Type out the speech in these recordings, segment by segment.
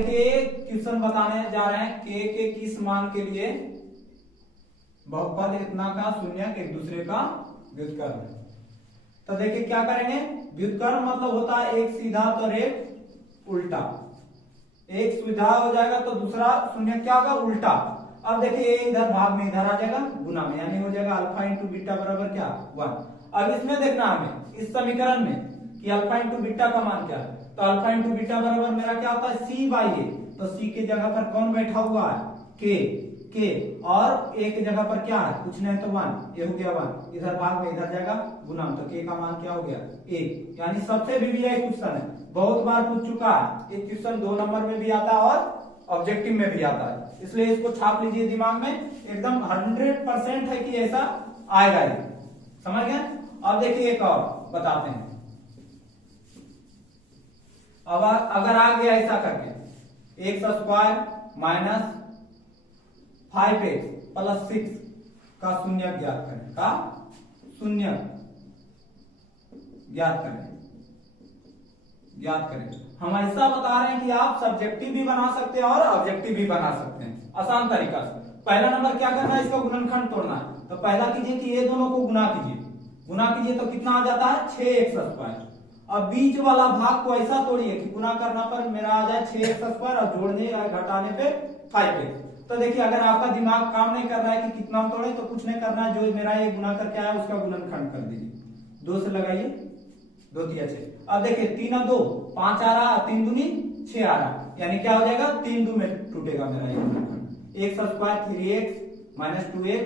देखिए क्वेश्चन बताने जा रहे हैं के किस मान के लिए बहुपद इतना का शून्यक एक दूसरे का व्युत्क्रम है। तो देखिए क्या करेंगे, व्युत्क्रम मतलब होता है एक सीधा तो एक उल्टा, एक सीधा हो जाएगा तो दूसरा शून्य क्या होगा उल्टा। अब देखिए इधर भाग में इधर आ जाएगा गुना में, यानी हो जाएगा अल्फा इंटू बीटा बराबर क्या 1। अब इसमें देखना हमें इस समीकरण में कि अल्फा इंटू बीटा का मान क्या है, तो अल्फा इंटू बीटा बराबर मेरा क्या होता है सी बाई ए। तो सी के जगह पर कौन बैठा हुआ है के और ए के जगह पर क्या है कुछ नहीं तो 1, ये हो गया 1, इधर भाग में इधर जाएगा गुना, तो के का मान क्या हो गया 1। यानी सबसे वीवीआई क्वेश्चन है, बहुत बार पूछ चुका है ये क्वेश्चन, 2 नंबर में भी आता है और ऑब्जेक्टिव में भी आता है, इसलिए इसको छाप लीजिए दिमाग में, एकदम 100% है कि ऐसा आएगा ये, समझ गए। अब देखिए एक और बताते हैं, अब अगर आ गया ऐसा करके x square minus 5x plus 6 का शून्य ज्ञात करें, का शून्य ज्ञात करें। हम ऐसा बता रहे हैं कि आप सब्जेक्टिव भी बना सकते हैं और ऑब्जेक्टिव भी बना सकते हैं आसान तरीका से। पहला नंबर क्या करना है, इसका गुणनखंड तोड़ना है। तो पहला कीजिए कि ये दोनों को गुना कीजिए तो कितना आ जाता है 6x स्क्वायर। अब बीच वाला भाग को ऐसा तोड़िए कि गुना करना पर मेरा आ जाए 6x स्क्वायर और जोड़ने घटाने पे 5x। तो देखिए अगर आपका दिमाग काम नहीं कर रहा है कि कितना तोड़े तो कुछ नहीं करना है, जो मेरा ये गुना करके आया उसका गुणनखंड कर दीजिए, 2 से लगाइए 2 तिया 6। अब देखिए 3 और 2 5 आ रहा, 3 दूनी 6 आ रहा, यानी क्या हो जाएगा 3 2 में टूटेगा मेरा ये गुणनखंड। X square 3x minus 2x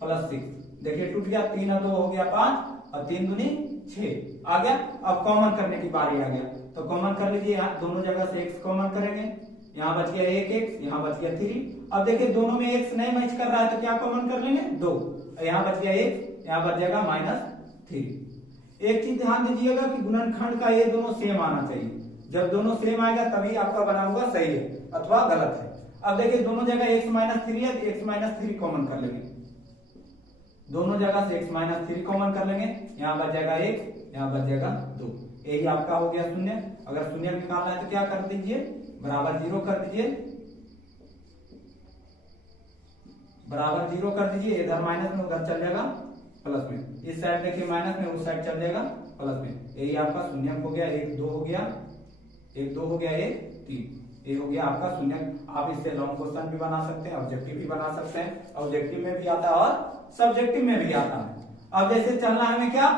plus 6, देखिए टूट गया, 3 और 2 हो गया 5 और 3 दूनी 6 आ गया। अब कॉमन करने की बारी आ गया, तो कॉमन कर लीजिए, यहाँ दोनों जगह से x कॉमन करेंगे, यहाँ बच गया 1x, यहाँ बच गया 3। अब देखिए दोनों में x नहीं मैच कर रहा है तो क्या कॉमन कर लेंगे 2, यहाँ बच गया 1, यहाँ बच जाएगा -3। एक चीज ध्यान दीजिएगा कि गुणनखंड का ये दोनों सेम आना चाहिए, जब दोनों सेम आएगा तभी आपका बना हुआ सही है अथवा गलत है। अब देखिए दोनों जगह x -3 है तो x -3 कॉमन कर लेंगे, दोनों जगह से x -3 कॉमन कर लेंगे, यहाँ बच जाएगा 1, यहाँ बच जाएगा 2, यही आपका हो गया शून्य। अगर शून्य निकालना है तो क्या कर दीजिए बराबर 0 कर दीजिए, बराबर 0 कर दीजिए, इधर माइनस में उधर चल जाएगा प्लस में, इस साइड देखिए माइनस में उस साइड चल जाएगा प्लस में, यही आपका शून्य हो गया 1 2 हो गया 1 2 हो गया 1 3, ये हो गया आपका शून्य। आप इससे लॉन्ग क्वेश्चन भी बना सकते हैं, ऑब्जेक्टिव भी बना सकते हैं, ऑब्जेक्टिव में भी आता है और सब्जेक्टिव में भी आता है। अब जैसे चलना है हमें क्या,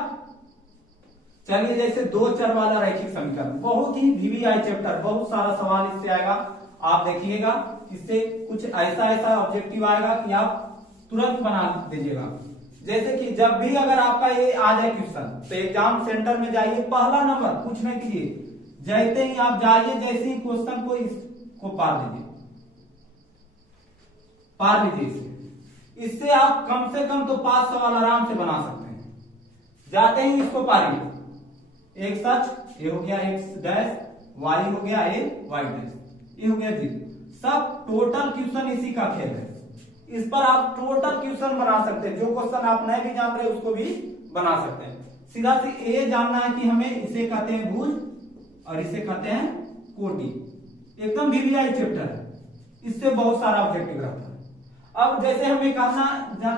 चलिए जैसे 2 चर वाला रैखिक समीकरण, बहुत ही वीवीआई चैप्टर, बहुत सारा सवाल इससे आएगा, आप देखिएगा इससे कुछ ऐसा ऑब्जेक्टिव आएगा कि आप तुरंत बना दीजिएगा। जैसे कि जब भी अगर आपका ये आ जाए क्वेश्चन तो एग्जाम सेंटर में जाइए, पहला नंबर कुछ नहीं कीजिए, जैसे ही आप जाइए जैसे ही क्वेश्चन को इसको पार लीजिए इससे आप कम से कम तो 5 सवाल आराम से बना सकते हैं। जाते ही इसको पारिए, एक सच ये हो गया x डैश, y हो गया a y डैश, ये हो गया जी, सब टोटल क्वेश्चन इसी का खेल है। इस पर आप टोटल क्वेश्चन बना सकते हैं, जो क्वेश्चन आप नहीं भी जान रहे उसको भी बना सकते हैं। सीधा से ये जानना है कि हमें इसे कहते हैं भुज और इसे कहते हैं कोटि, एकदम वीवीआई चैप्टर है, इससे बहुत सारा ऑब्जेक्टिव रहता है। अब जैसे हमें कहना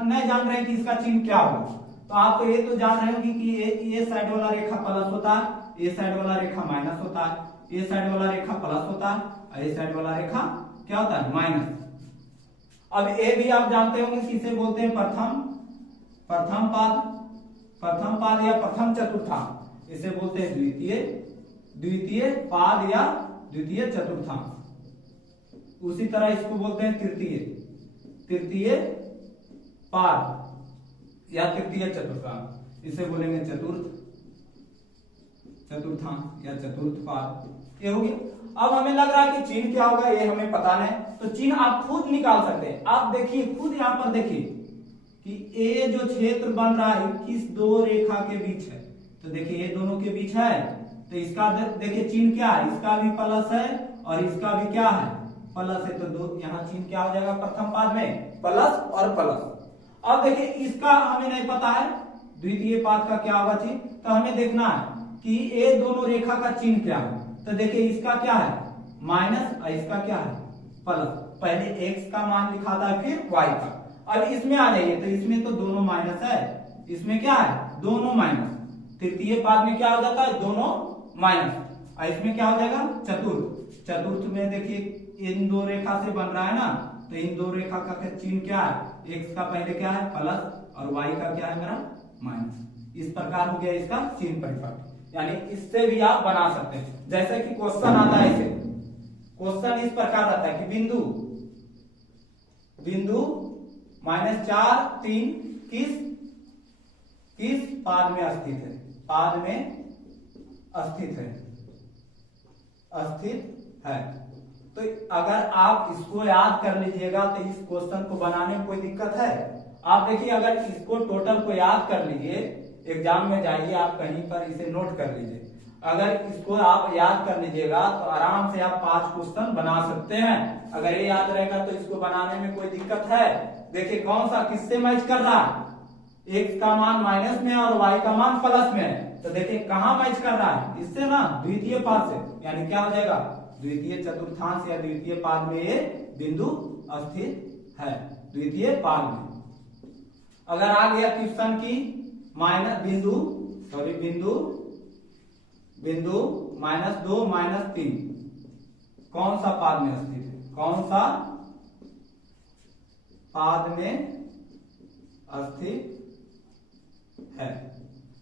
नहीं जान रहे कि इसका चिन्ह क्या होगा, तो आप तो ये तो जान रहे होंगे कि ये साइड वाला रेखा प्लस होता है, ये साइड वाला रेखा माइनस होता है, ये साइड वाला रेखा प्लस होता है और ये साइड वाला रेखा क्या होता है माइनस। अब ए भी आप जानते होंगे कि इसे बोलते हैं प्रथम पाद या प्रथम चतुर्थांश, इसे बोलते हैं द्वितीय पाद या द्वितीय चतुर्थांश। उसी तरह इसको बोलते हैं तृतीय पाद या तृतीय चतुर्थांश, इसे बोलेंगे चतुर्थांश या चतुर्थ पाद, ये हो गया। अब हमें लग रहा है कि चिन्ह क्या होगा ये हमें पता नहीं, तो चिन्ह आप खुद निकाल सकते हैं। आप देखिए खुद यहाँ पर देखिए कि ये जो क्षेत्र बन रहा है किस 2 रेखा के बीच है, तो देखिए ये दोनों के बीच है, तो इसका देखिए चिन्ह क्या है, इसका भी प्लस है और इसका भी क्या है प्लस है, तो 2 यहाँ चिन्ह क्या हो जाएगा प्रथम पाद में प्लस और प्लस। अब देखिए इसका हमें नहीं पता है द्वितीय पाद का क्या होगा चिन्ह, तो हमें देखना है कि ये दोनों रेखा का चिन्ह क्या है, तो देखिए इसका क्या है माइनस इसका क्या है प्लस। पहले x का मान लिखा था फिर y का। अब इसमें आ जाइए तो इसमें तो दोनों माइनस है, इसमें क्या है दोनों माइनस। तृतीय पाद में क्या हो जाता है दोनों माइनस। और इसमें क्या हो जाएगा चतुर्थ। चतुर्थ में देखिए इन दो रेखा से बन रहा है ना, तो इन दो रेखा का चिन्ह क्या है, x का पहले क्या है प्लस और y का क्या है मेरा माइनस। इस प्रकार हो गया इसका चिन्ह परिपाटी। यानी इससे भी आप बना सकते हैं। जैसे कि क्वेश्चन आता है इसे, क्वेश्चन इस प्रकार रहता है कि बिंदु बिंदु -4 3 किस पाद में स्थित है, पाद में स्थित है। तो अगर आप इसको याद कर लीजिएगा तो इस क्वेश्चन को बनाने में कोई दिक्कत है। आप देखिए अगर इसको टोटल को याद कर लीजिए, एग्जाम में जाइए आप कहीं पर इसे नोट कर लीजिए। अगर इसको आप याद कर लीजिएगा तो आराम से आप 5 क्वेश्चन बना सकते हैं। अगर ये याद रहेगा तो इसको बनाने में कोई दिक्कत है। देखिए कौन सा किससे मैच कर रहा है, x का मान माइनस में और y का मान प्लस में है। तो देखिए कहाँ मैच कर रहा है, इससे ना द्वितीय पाद से। यानी क्या हो जाएगा द्वितीय चतुर्थांश या द्वितीय पाद में ये बिंदु स्थित है, द्वितीय पाद में। अगर आ गया क्वेश्चन की माइनस बिंदु -2 -3 कौन सा पाद में स्थित है, कौन सा पाद में स्थित है।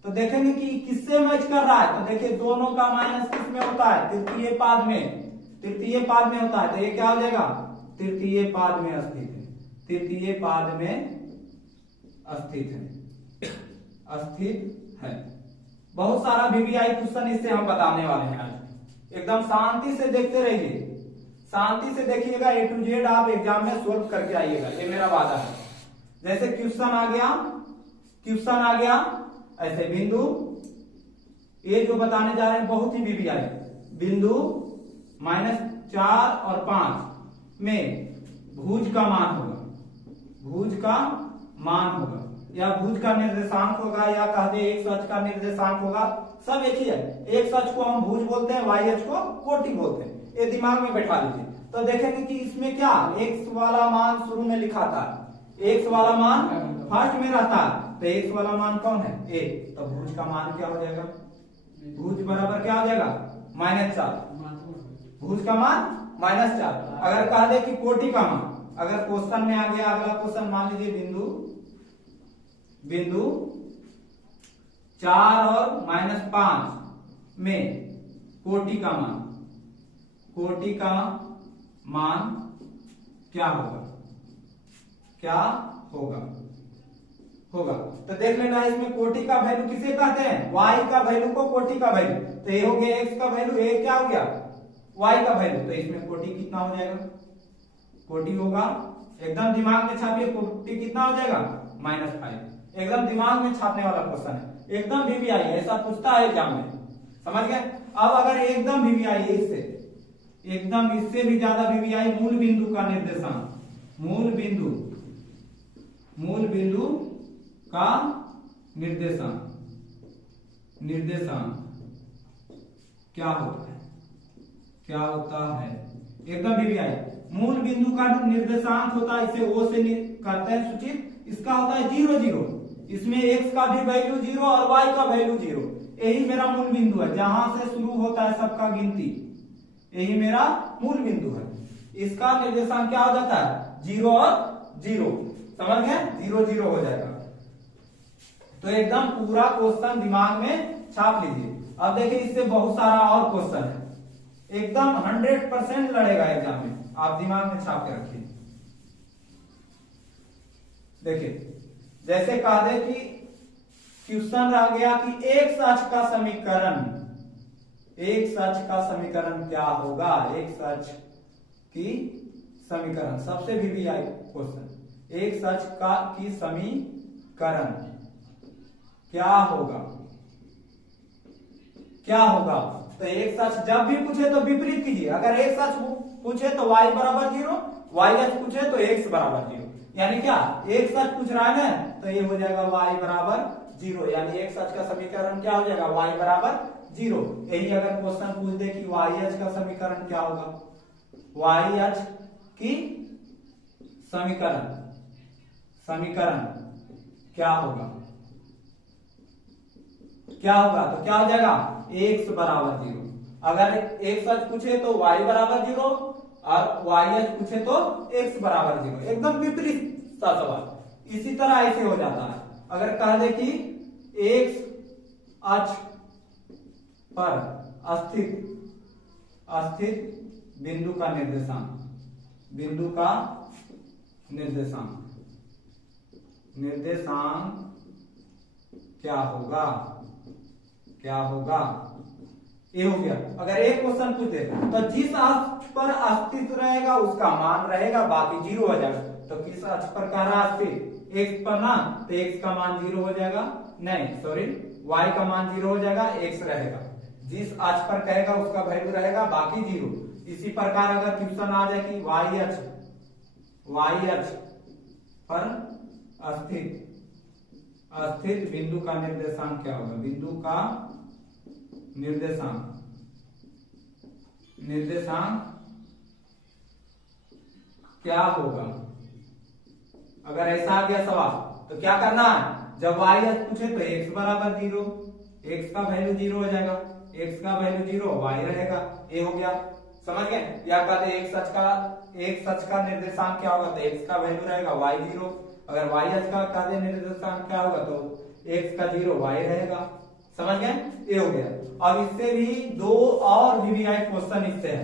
तो देखेंगे कि किससे मैच कर रहा है। तो देखिए दोनों का माइनस किस में होता है, तृतीय पाद में। तृतीय पाद में होता है तो ये क्या हो जाएगा तृतीय पाद में स्थित है, तृतीय पाद में स्थित है। बहुत सारा वीवीआई क्वेश्चन इससे हम बताने वाले हैं आज। एकदम शांति से देखते रहिए, शांति से देखिएगा, A to Z आप एग्जाम में सोल्व करके आइएगा, ये मेरा वादा है। जैसे क्वेश्चन आ गया ऐसे बिंदु, ये जो बताने जा रहे हैं बहुत ही वीवीआई। बिंदु -4 और 5 में भुज का मान होगा, या भुज का निर्देशांक होगा, या कह दे एक सच का निर्देशांक होगा, सब एक ही है। एक सच को हम भुज बोलते हैं, वाई एच को कोटि बोलते हैं। ये दिमाग में बैठा लीजिए। तो देखेंगे कि इसमें क्या x वाला मान शुरू में लिखा था, x वाला मान फर्स्ट में रहता है, तो x वाला मान कौन है a। तो भुज का मान क्या हो जाएगा, भुज बराबर क्या हो जाएगा -4, भुज का मान -4। अगर कह दे कि कोटि का मान, अगर क्वेश्चन में आ गया अगला क्वेश्चन, मान लीजिए बिंदु 4 और -5 में कोटि का मान क्या होगा। तो देख लेना इसमें कोटि का वैल्यू किसे कहते हैं, y का वैल्यू को कोटि का वैल्यू। तो ये हो गया x का वैल्यू, ये क्या हो गया y का वैल्यू। तो इसमें कोटि कितना हो जाएगा, कोटि होगा, एकदम दिमाग में छापिए, कोटि कितना हो जाएगा -5। एकदम दिमाग में छापने वाला क्वेश्चन है, एकदम वीवीआई है, ऐसा पूछता है एग्जाम में, समझ गए। अब अगर एकदम वीवीआई है, इससे एकदम इससे भी ज्यादा वीवीआई, मूल बिंदु का निर्देशांक, मूल बिंदु का निर्देशांक क्या होता है, एकदम वीवीआई। मूल बिंदु का निर्देशांक होता है, इसे O से कहते हैं सूचित। इसका होता है 0 0, इसमें x का भी वैल्यू 0 और y का वैल्यू 0। यही मेरा मूल बिंदु है, जहां से शुरू होता है सबका गिनती, यही मेरा मूल बिंदु है। इसका निर्देशांक क्या हो जाता है 0 और 0, समझ गए, 0 0 हो जाएगा। तो एकदम पूरा क्वेश्चन दिमाग में छाप लीजिए। अब देखिए इससे बहुत सारा और क्वेश्चन है, एकदम 100% लड़ेगा एग्जाम में, आप दिमाग में छाप के रखिए। देखिए जैसे कहा दे कि क्वेश्चन रह गया कि एक सच का समीकरण क्या होगा, एक सच की समीकरण, सबसे वीवीआई क्वेश्चन, एक सच की समीकरण क्या होगा। तो एक सच जब भी पूछे तो विपरीत कीजिए। अगर एक सच पूछे तो y बराबर 0, y पूछे तो x बराबर 0। यानी क्या एक सच पूछ रहा है ना, तो ये हो जाएगा y बराबर 0। यानी एक सच का समीकरण क्या हो जाएगा y बराबर 0। यही अगर क्वेश्चन पूछ दे कि y का समीकरण क्या होगा, वाई अक्ष की समीकरण क्या होगा, तो क्या हो जाएगा, x बराबर 0। अगर x अक्ष पूछे तो y बराबर 0 और y अक्ष पूछे तो x बराबर 0, एकदम विपरीत सा सवाल। इसी तरह ऐसे हो जाता है। अगर कह दे कि x अक्ष पर स्थित बिंदु का निर्देशांक क्या होगा, ये हो गया। अगर एक क्वेश्चन पूछे तो जिस अक्ष पर अस्तित्व रहेगा उसका मान रहेगा, बाकी 0 हो जाएगा। तो किस अक्ष पर कह रहा है अस्तित्व, x पर ना, तो x का मान 0 हो जाएगा, नहीं सॉरी y का मान 0 हो जाएगा, x रहेगा। जिस अक्ष पर कहेगा उसका वैल्यू रहेगा, बाकी 0। इसी प्रकार अगर क्वेश्चन आ जाए कि y अक्ष पर स्थित बिंदु का निर्देशांक क्या होगा, बिंदु का निर्देशांक क्या होगा। अगर ऐसा आ गया सवाल तो क्या करना है, जब y अक्ष पूछे तो x बराबर 0, x का वैल्यू 0 हो जाएगा, x का वैल्यू 0, y रहेगा, ये हो गया। समझ गए। या कहते x अक्ष का निर्देशांक क्या होगा, तो x का वैल्यू रहेगा y 0। अगर y अक्ष का कहते निर्देशांक क्या होगा, तो x का 0, y रहेगा। समझ गए, ये हो गया। अब इससे भी दो और वीवीआई क्वेश्चन इससे है,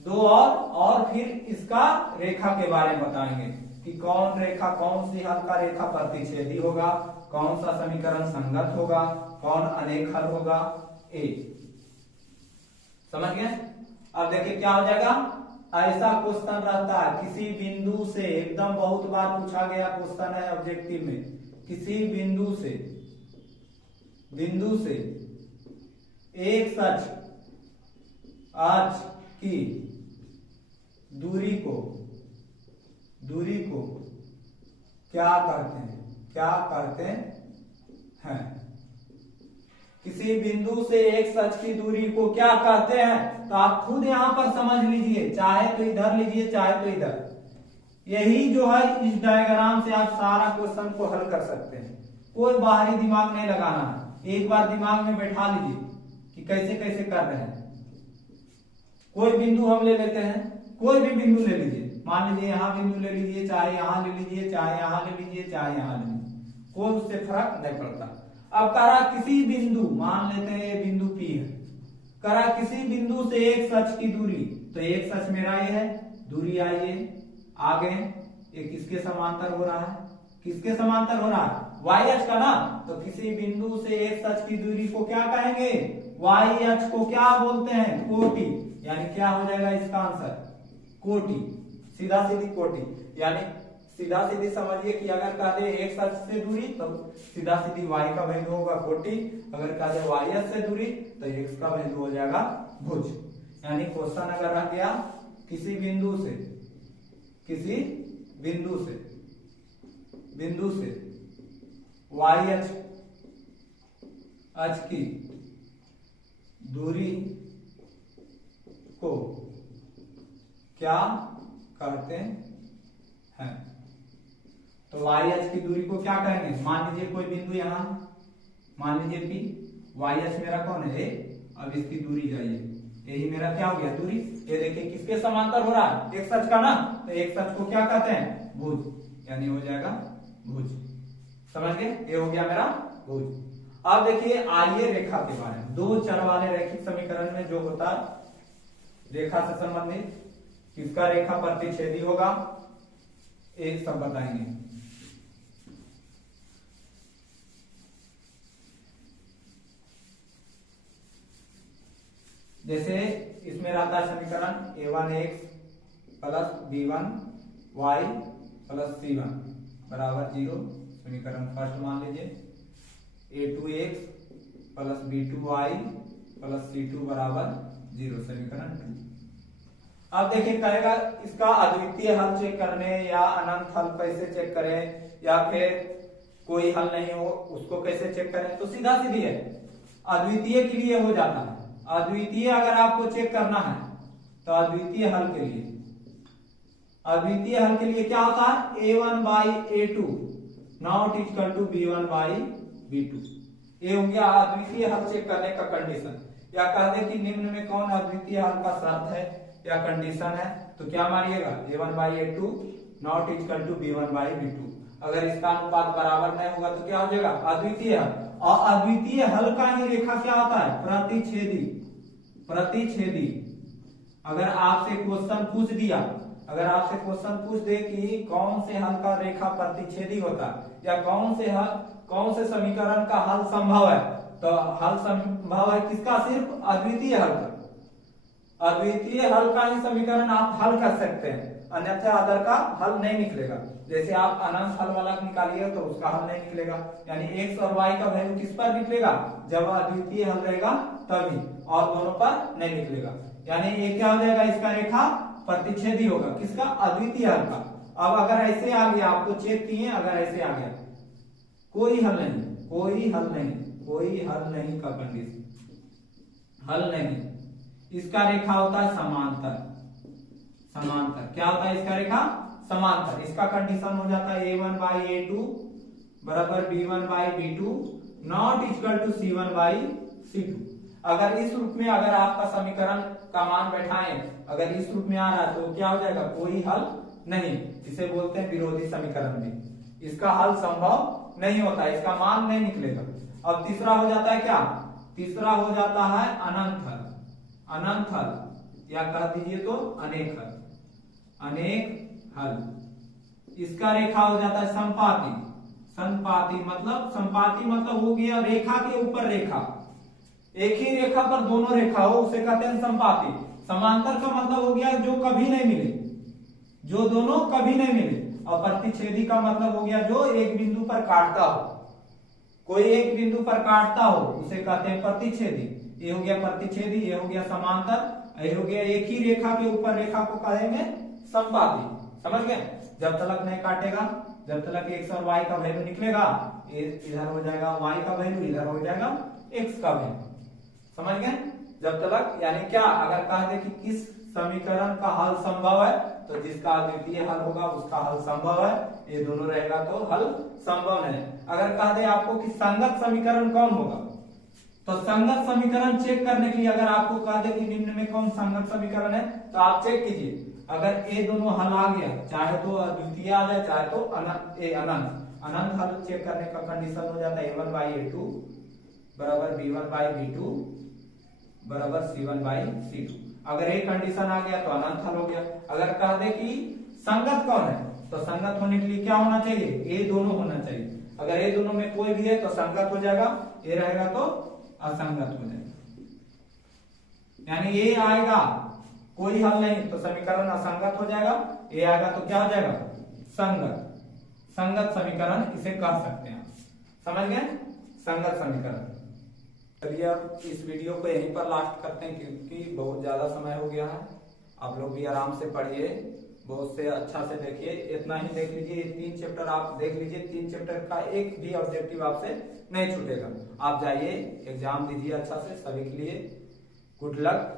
दो और फिर इसका रेखा के बारे में बताएंगे कि कौन सी हल का रेखा प्रतिच्छेदी होगा, कौन सा समीकरण संगत होगा, कौन अनेक हल होगा, ए। समझ गए। अब देखिए क्या हो जाएगा, ऐसा क्वेश्चन रहता है किसी बिंदु से, एकदम बहुत बार पूछा गया क्वेश्चन है ऑब्जेक्टिव में, किसी बिंदु से एक सच की दूरी को क्या करते हैं, किसी बिंदु से एक सच की दूरी को क्या कहते हैं। तो आप खुद यहां पर समझ लीजिए, चाहे तो इधर लीजिए चाहे तो इधर। यही जो है इस डायग्राम से आप सारा क्वेश्चन को हल कर सकते हैं, कोई बाहरी दिमाग नहीं लगाना है। एक बार दिमाग में बैठा लीजिए कि कैसे कैसे कर रहे हैं। कोई बिंदु हम ले लेते हैं, कोई भी बिंदु ले लीजिए, मान लीजिए यहाँ बिंदु ले लीजिए, चाहे यहाँ ले लीजिए, चाहे यहाँ ले लीजिए, चाहे यहाँ ले लीजिए, कोई उससे फर्क नहीं पड़ता। अब करा किसी बिंदु, मान लेते हैं ये बिंदु P है, करा किसी बिंदु से एक सच की दूरी, तो एक सच मेरा ये है, दूरी आइए आगे, ये किसके समांतर हो रहा है, किसके समांतर हो रहा है, y अक्ष का ना। तो किसी बिंदु से एक सच की दूरी को क्या कहेंगे, y अक्ष को क्या बोलते हैं, कोटि। यानी क्या हो जाएगा इसका आंसर, कोटि, सीधा सीधी कोटि। यानी सीधा सीधी समझिए कि अगर कह दे एक सच से दूरी तो सीधा सीधी y का वैल्यू होगा कोटि, अगर कह दे y अक्ष से दूरी तो x का वैल्यू हो जाएगा भुज। यानी क्वेश्चन अगर रह गया किसी बिंदु से y अक्ष की दूरी को क्या कहते हैं, तो y अक्ष की दूरी को क्या कहेंगे। मान लीजिए कोई बिंदु यहाँ, मान लीजिए P, y अक्ष मेरा कौन है A, अब इसकी दूरी जाइए, यही मेरा क्या हो गया दूरी। ये देखिए किसके समांतर हो रहा है, एक सच का ना, तो एक सच को क्या कहते हैं, भुज। यानी हो जाएगा भुज। समझ गए, ये हो गया मेरा भुज। अब देखिए आइए रेखा के बारे में, दो चर वाले रैखिक समीकरण में जो होता है रेखा से संबंधित, किसका रेखा प्रतिच्छेदी होगा, एक सब बताएंगे। जैसे इसमें रहता है समीकरण a1x plus b1y plus c1 बराबर 0, समीकरण फर्स्ट मान लीजिए। a2x plus b2y plus c2 बराबर 0, समीकरण 2। अब देखिए कहेगा इसका अद्वितीय हल चेक करने या अनंत हल कैसे चेक करें, या फिर कोई हल नहीं हो उसको कैसे चेक करें। तो सीधा सीधी है, अद्वितीय के लिए हो जाता है। अद्वितीय अगर आपको चेक करना है तो अद्वितीय हल के लिए, अद्वितीय हल के लिए क्या होता है, a1 by a2 not equal to b1 by b2। ये हो गया अद्वितीय हल चेक करने का कंडीशन। या कह दे कि निम्न में कौन अद्वितीय हल का शर्त है या कंडीशन है, तो क्या मानिएगा, a1 by a2 not equal to b1 by b2। अगर इसका अनुपात बराबर नहीं होगा तो क्या हो जाएगा, अद्वितीय हल। और अद्वितीय हल का ही रेखा क्या होता है, प्रतिच्छेदी। प्रतिच्छेदी अगर आपसे क्वेश्चन पूछ दिया, अगर आपसे क्वेश्चन पूछ दे कि कौन से हल का रेखा प्रतिच्छेदी होता है या कौन से समीकरण का हल संभव है, तो हल संभव है किसका, सिर्फ अद्वितीय हल का। अद्वितीय हल का ही समीकरण आप हल कर सकते हैं, अन्यथा अदर का हल नहीं निकलेगा। जैसे आप अनंत हल वाला निकालिए तो उसका हल नहीं निकलेगा, यानी x और y का वैल्यू किस पर निकलेगा, जब अद्वितीय हल रहेगा तभी, और दोनों पर नहीं निकलेगा। यानी ये क्या हो जाएगा, इसका रेखा प्रतिच्छेदी होगा, किसका, अद्वितीय हल का। अब अगर ऐसे आ गया, आपको चेक किए, अगर ऐसे आ गया, कोई हल नहीं, कोई हल नहीं, कोई हल नहीं का कंडीशन, हल नहीं, इसका रेखा होता है समांतर। समांतर क्या होता है, इसका रेखा समांतर। इसका कंडीशन हो जाता है a1 बाई a2 बराबर b1 by b2 not equal to c1 by c2। अगर इस रूप में अगर आपका समीकरण का मान बैठाएं, अगर इस रूप में आ रहा है तो क्या हो जाएगा, कोई हल नहीं, इसे बोलते हैं विरोधी समीकरण भी। इसका हल संभव नहीं होता, इसका मान नहीं निकलेगा। अब तीसरा हो जाता है क्या, तीसरा हो जाता है अनंत हल। अनंत हल या कह दीजिए तो अनेक हल, अनेक हल। इसका रेखा हो जाता है संपाती। संपाती मतलब हो गया रेखा के ऊपर रेखा, एक ही रेखा पर दोनों रेखा हो उसे कहते हैं संपाती। समांतर का मतलब हो गया जो कभी नहीं मिले, जो दोनों कभी नहीं मिले। और प्रतिच्छेदी का मतलब हो गया जो एक बिंदु पर काटता हो, कोई एक बिंदु पर काटता हो उसे कहते हैं प्रतिच्छेदी। ये हो गया प्रतिच्छेदी, ये हो गया समांतर, ये हो गया एक ही रेखा के ऊपर रेखा को कहेंगे संपाती। समझ गए, जब तक नहीं काटेगा, जब तक x और y का वैल्यू निकलेगा, इधर हो जाएगा y का वैल्यू, इधर हो जाएगा x का वैल्यू। समझ गए, जब तक, यानी क्या, अगर कह दे कि किस समीकरण का हल संभव है, तो जिसका अद्वितीय हल होगा उसका हल संभव है, ये दोनों रहेगा तो हल संभव नहीं। अगर कह दे आपको कि संगत समीकरण कौन होगा, तो संगत समीकरण चेक करने के लिए अगर आपको कह दे कि निम्न में कौन संगत समीकरण है, तो आप चेक कीजिए। अगर ये दोनों हल आ गया, चाहे तो अद्वितीय आ जाए, चाहे तो अनंत हल चेक करने का कंडीशन हो जाता है a1 बाई a2 बराबर b1 बाई b2 बराबर c1 बाई c2। अगर ये कंडीशन आ गया तो अनंत हल हो गया। अगर कह दे कि संगत कौन है, तो संगत होने के लिए क्या होना चाहिए, ये दोनों होना चाहिए। अगर ये दोनों में कोई भी है तो संगत हो जाएगा, ये रहेगा तो असंगत हो जाएगा। यानी ये आएगा कोई हल नहीं तो समीकरण असंगत हो जाएगा, ये आएगा तो क्या हो जाएगा, संगत। संगत समीकरण इसे कह सकते हैं, समझ गए, संगत समीकरण। चलिए अब इस वीडियो को यहीं पर लास्ट करते हैं, क्योंकि बहुत ज्यादा समय हो गया है। आप लोग भी आराम से पढ़िए, बहुत से अच्छा से देखिए, इतना ही देख लीजिए, 3 चैप्टर आप देख लीजिए, 3 चैप्टर का एक भी ऑब्जेक्टिव आपसे नहीं छूटेगा। आप जाइए एग्जाम दीजिए अच्छा से, सभी के लिए गुड लक।